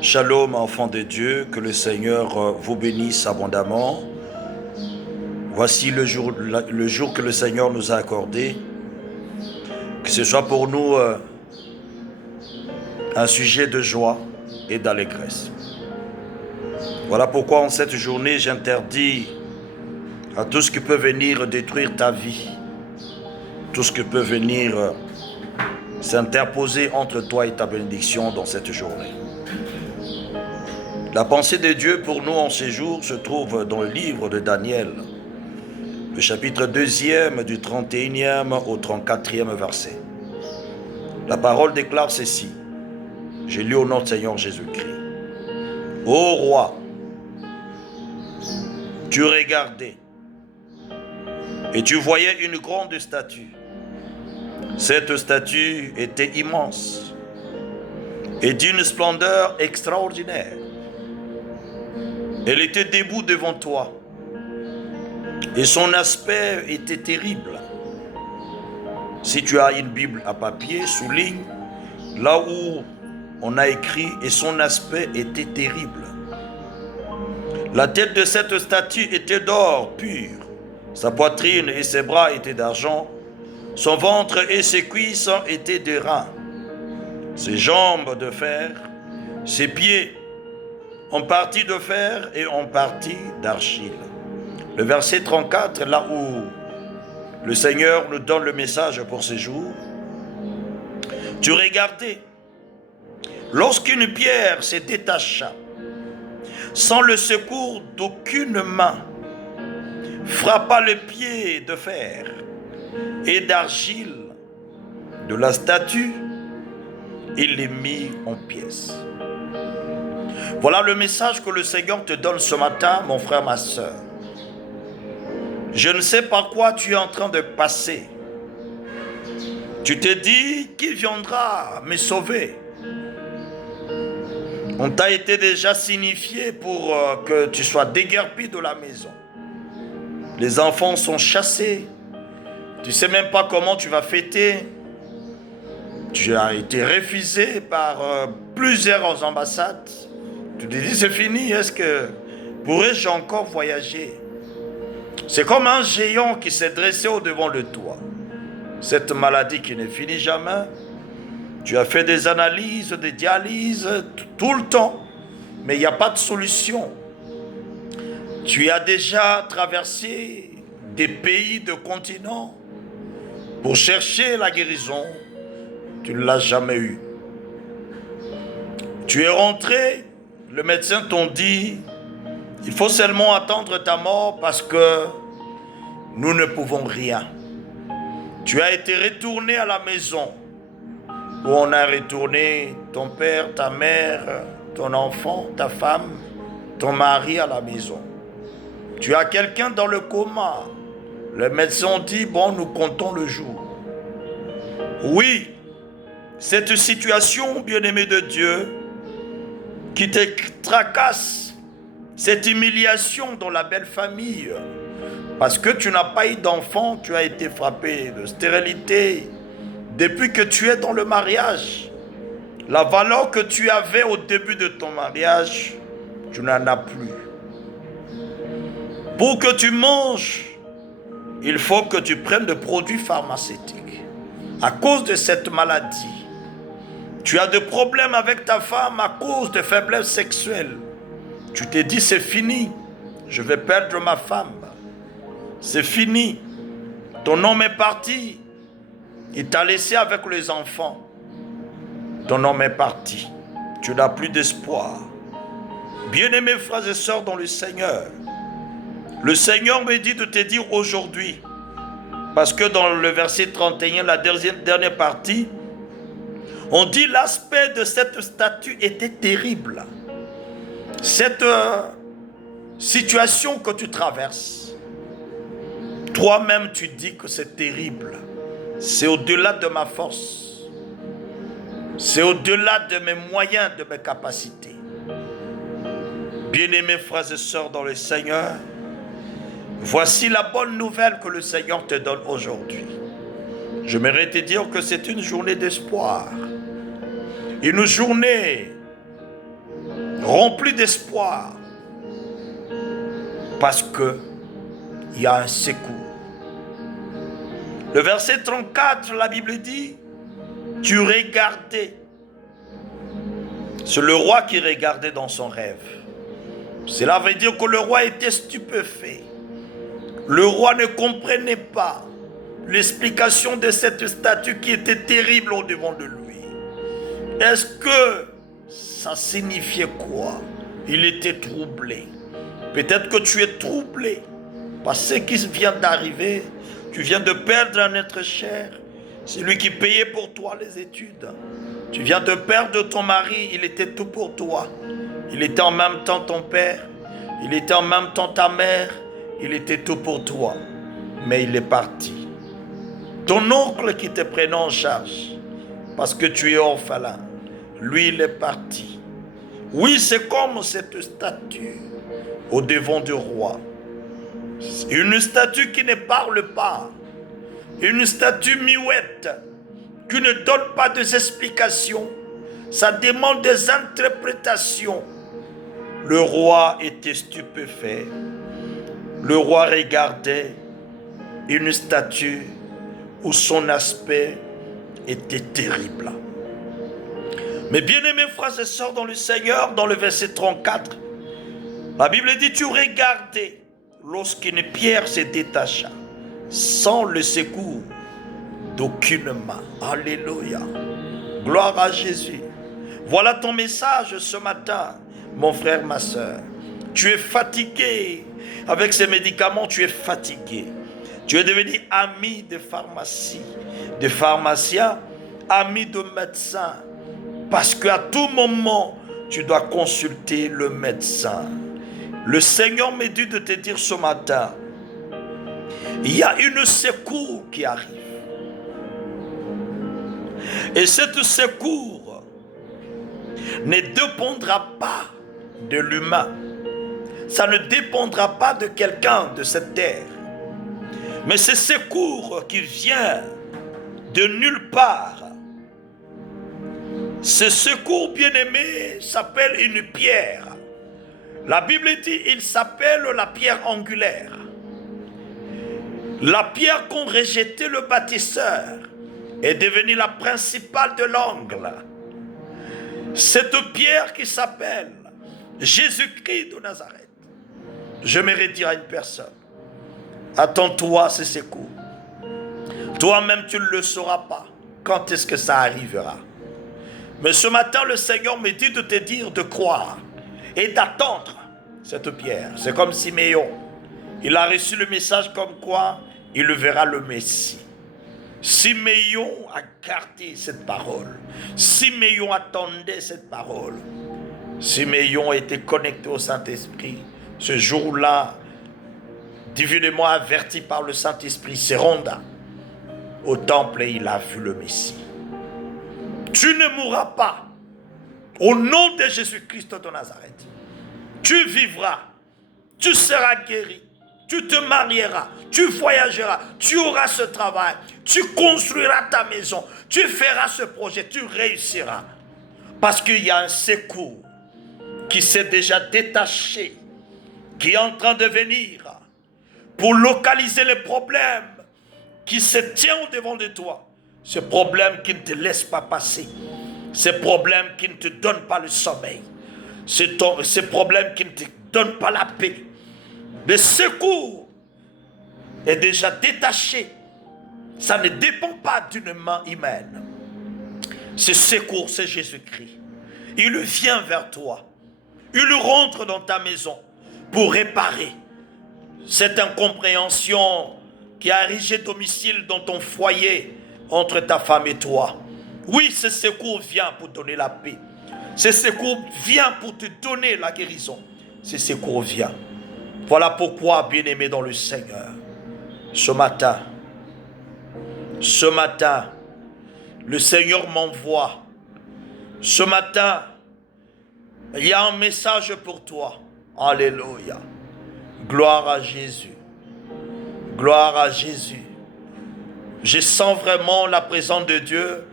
Shalom, enfants de Dieu, que le Seigneur vous bénisse abondamment. Voici le jour que le Seigneur nous a accordé. Que ce soit pour nous un sujet de joie et d'allégresse. Voilà pourquoi en cette journée, j'interdis à tout ce qui peut venir détruire ta vie, tout ce qui peut venir s'interposer entre toi et ta bénédiction dans cette journée. La pensée de Dieu pour nous en ces jours se trouve dans le livre de Daniel, le chapitre 2e du 31e au 34e verset. La parole déclare ceci. J'ai lu au nom du Seigneur Jésus-Christ. Ô roi, tu regardais et tu voyais une grande statue. Cette statue était immense et d'une splendeur extraordinaire. Elle était debout devant toi et son aspect était terrible. Si tu as une Bible à papier, souligne là où on a écrit « et son aspect était terrible ». La tête de cette statue était d'or pur, sa poitrine et ses bras étaient d'argent, son ventre et ses cuisses étaient de reins, ses jambes de fer, ses pieds en partie de fer et en partie d'argile. Le verset 34, là où le Seigneur nous donne le message pour ces jours. Tu regardais, lorsqu'une pierre se détacha, sans le secours d'aucune main, frappa le pied de fer et d'argile de la statue, il les mit en pièces. Voilà le message que le Seigneur te donne ce matin, mon frère, ma soeur. Je ne sais par quoi tu es en train de passer. Tu te dis, qui viendra me sauver? On t'a été déjà signifié pour que tu sois déguerpi de la maison. Les enfants sont chassés. Tu ne sais même pas comment tu vas fêter. Tu as été refusé par plusieurs ambassades. Tu te dis, c'est fini, est-ce que pourrais-je encore voyager? C'est comme un géant qui s'est dressé au-devant de toi. Cette maladie qui ne finit jamais. Tu as fait des analyses, des dialyses, tout le temps, mais il n'y a pas de solution. Tu as déjà traversé des pays, de continents, pour chercher la guérison. Tu ne l'as jamais eu. Tu es rentré. Le médecin t'a dit, il faut seulement attendre ta mort parce que nous ne pouvons rien. Tu as été retourné à la maison où on a retourné ton père, ta mère, ton enfant, ta femme, ton mari à la maison. Tu as quelqu'un dans le coma. Le médecin dit, bon, nous comptons le jour. Oui, cette situation, bien-aimé de Dieu, qui te tracasse, cette humiliation dans la belle famille, parce que tu n'as pas eu d'enfant, tu as été frappé de stérilité depuis que tu es dans le mariage. La valeur que tu avais au début de ton mariage, tu n'en as plus. Pour que tu manges, il faut que tu prennes des produits pharmaceutiques. À cause de cette maladie, tu as des problèmes avec ta femme à cause de faiblesse sexuelle. Tu te dis, c'est fini, je vais perdre ma femme. C'est fini, ton homme est parti. Il t'a laissé avec les enfants. Ton homme est parti. Tu n'as plus d'espoir. Bien-aimés frères et sœurs dans le Seigneur, le Seigneur me dit de te dire aujourd'hui, parce que dans le verset 31, la dernière partie, on dit l'aspect de cette statue était terrible. Cette situation que tu traverses, toi-même tu dis que c'est terrible. C'est au-delà de ma force. C'est au-delà de mes moyens, de mes capacités. Bien-aimés frères et sœurs dans le Seigneur, voici la bonne nouvelle que le Seigneur te donne aujourd'hui. J'aimerais te dire que c'est une journée d'espoir. Une journée rempli d'espoir, parce que il y a un secours. Le verset 34, la Bible dit, tu regardais. C'est le roi qui regardait dans son rêve. Cela veut dire que le roi était stupéfait. Le roi ne comprenait pas l'explication de cette statue qui était terrible au devant de lui. Est-ce que ça signifiait quoi? Il était troublé. Peut-être que tu es troublé par ce qui vient d'arriver. Tu viens de perdre un être cher. C'est lui qui payait pour toi les études. Tu viens de perdre ton mari. Il était tout pour toi. Il était en même temps ton père. Il était en même temps ta mère. Il était tout pour toi. Mais il est parti. Ton oncle qui te prenait en charge, parce que tu es orphelin, lui il est parti. Oui, c'est comme cette statue au devant du roi. Une statue qui ne parle pas. Une statue muette, qui ne donne pas des explications. Ça demande des interprétations. Le roi était stupéfait. Le roi regardait une statue où son aspect était terrible. Mais bien-aimés frères et sœurs dans le Seigneur, dans le verset 34, la Bible dit, tu regardais lorsqu'une pierre se détacha, sans le secours d'aucune main. Alléluia. Gloire à Jésus. Voilà ton message ce matin, mon frère, ma sœur. Tu es fatigué. Avec ces médicaments, tu es fatigué. Tu es devenu ami de pharmacie, de pharmacien, ami de médecin. Parce qu'à tout moment, tu dois consulter le médecin. Le Seigneur me dit de te dire ce matin, il y a une secours qui arrive. Et cette secours ne dépendra pas de l'humain. Ça ne dépendra pas de quelqu'un de cette terre. Mais ce secours qui vient de nulle part, ce secours bien-aimé s'appelle une pierre. La Bible dit, il s'appelle la pierre angulaire. La pierre qu'ont rejeté le bâtisseur est devenue la principale de l'angle. Cette pierre qui s'appelle Jésus-Christ de Nazareth. Je me redire à une personne, attends-toi ce secours. Toi-même tu ne le sauras pas. Quand est-ce que ça arrivera? Mais ce matin le Seigneur me dit de te dire de croire et d'attendre cette pierre. C'est comme Siméon. Il a reçu le message comme quoi il verra le Messie. Siméon a gardé cette parole. Siméon attendait cette parole. Siméon était connecté au Saint-Esprit. Ce jour-là, divinement averti par le Saint-Esprit, se renda au temple et il a vu le Messie. Tu ne mourras pas. Au nom de Jésus-Christ de Nazareth, tu vivras, tu seras guéri, tu te marieras, tu voyageras, tu auras ce travail, tu construiras ta maison, tu feras ce projet, tu réussiras. Parce qu'il y a un secours qui s'est déjà détaché, qui est en train de venir pour localiser les problèmes qui se tiennent au devant de toi. Ce problème qui ne te laisse pas passer. Ce problème qui ne te donne pas le sommeil. Ce problème qui ne te donne pas la paix. Le secours est déjà détaché. Ça ne dépend pas d'une main humaine. Ce secours, c'est Jésus-Christ. Il vient vers toi. Il rentre dans ta maison pour réparer cette incompréhension qui a érigé domicile dans ton foyer entre ta femme et toi. Oui, ce secours vient pour donner la paix. Ce secours vient pour te donner la guérison. Ce secours vient. Voilà pourquoi, bien-aimé dans le Seigneur, ce matin, le Seigneur m'envoie. Ce matin, il y a un message pour toi. Alléluia. Gloire à Jésus. Gloire à Jésus. Je sens vraiment la présence de Dieu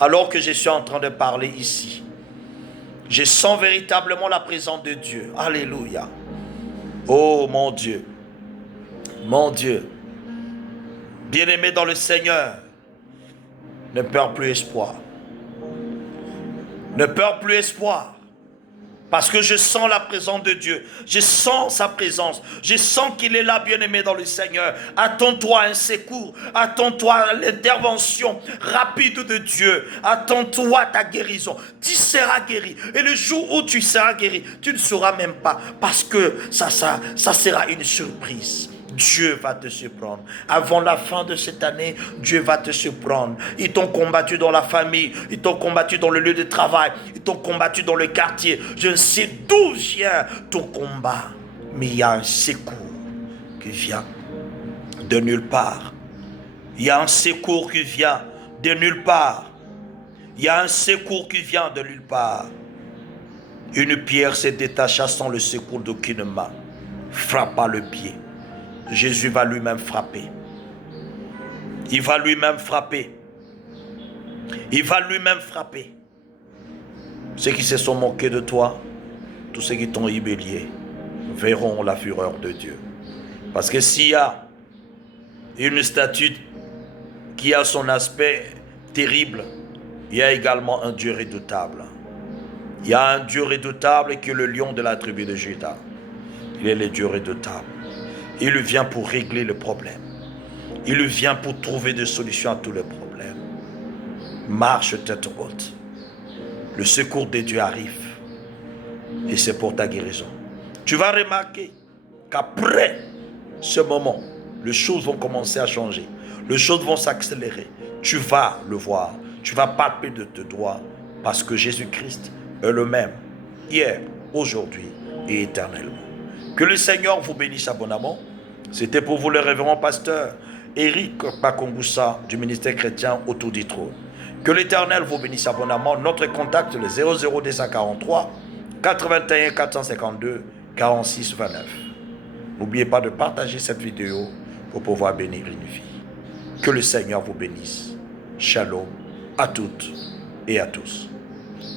alors que je suis en train de parler ici. Je sens véritablement la présence de Dieu. Alléluia. Oh mon Dieu. Mon Dieu. Bien-aimé dans le Seigneur, ne perds plus espoir. Ne perds plus espoir. Parce que je sens la présence de Dieu. Je sens sa présence. Je sens qu'il est là, bien-aimé dans le Seigneur. Attends-toi à un secours. Attends-toi à l'intervention rapide de Dieu. Attends-toi à ta guérison. Tu seras guéri. Et le jour où tu seras guéri, tu ne sauras même pas. Parce que ça sera une surprise. Dieu va te surprendre. Avant la fin de cette année, Dieu va te surprendre. Ils t'ont combattu dans la famille, ils t'ont combattu dans le lieu de travail, ils t'ont combattu dans le quartier. Je ne sais d'où vient ton combat, mais il y a un secours qui vient de nulle part. Il y a un secours qui vient de nulle part. Il y a un secours qui vient de nulle part. Une pierre se détacha sans le secours d'aucune main, frappa le pied. Jésus va lui-même frapper. Il va lui-même frapper. Il va lui-même frapper. Ceux qui se sont moqués de toi, tous ceux qui t'ont humilié, verront la fureur de Dieu. Parce que s'il y a une statue qui a son aspect terrible, il y a également un Dieu redoutable. Il y a un Dieu redoutable qui est le lion de la tribu de Juda. Il est le Dieu redoutable. Il vient pour régler le problème. Il vient pour trouver des solutions à tous les problèmes. Marche tête haute. Le secours de Dieu arrive. Et c'est pour ta guérison. Tu vas remarquer qu'après ce moment, les choses vont commencer à changer. Les choses vont s'accélérer. Tu vas le voir. Tu vas palper de tes doigts. Parce que Jésus-Christ est le même. Hier, aujourd'hui et éternellement. Que le Seigneur vous bénisse abondamment. C'était pour vous le révérend pasteur Éric Bakongoussa du ministère chrétien autour du trône. Que l'Éternel vous bénisse abondamment. Notre contact le 00243 81 452 46 29. N'oubliez pas de partager cette vidéo pour pouvoir bénir une vie. Que le Seigneur vous bénisse. Shalom à toutes et à tous.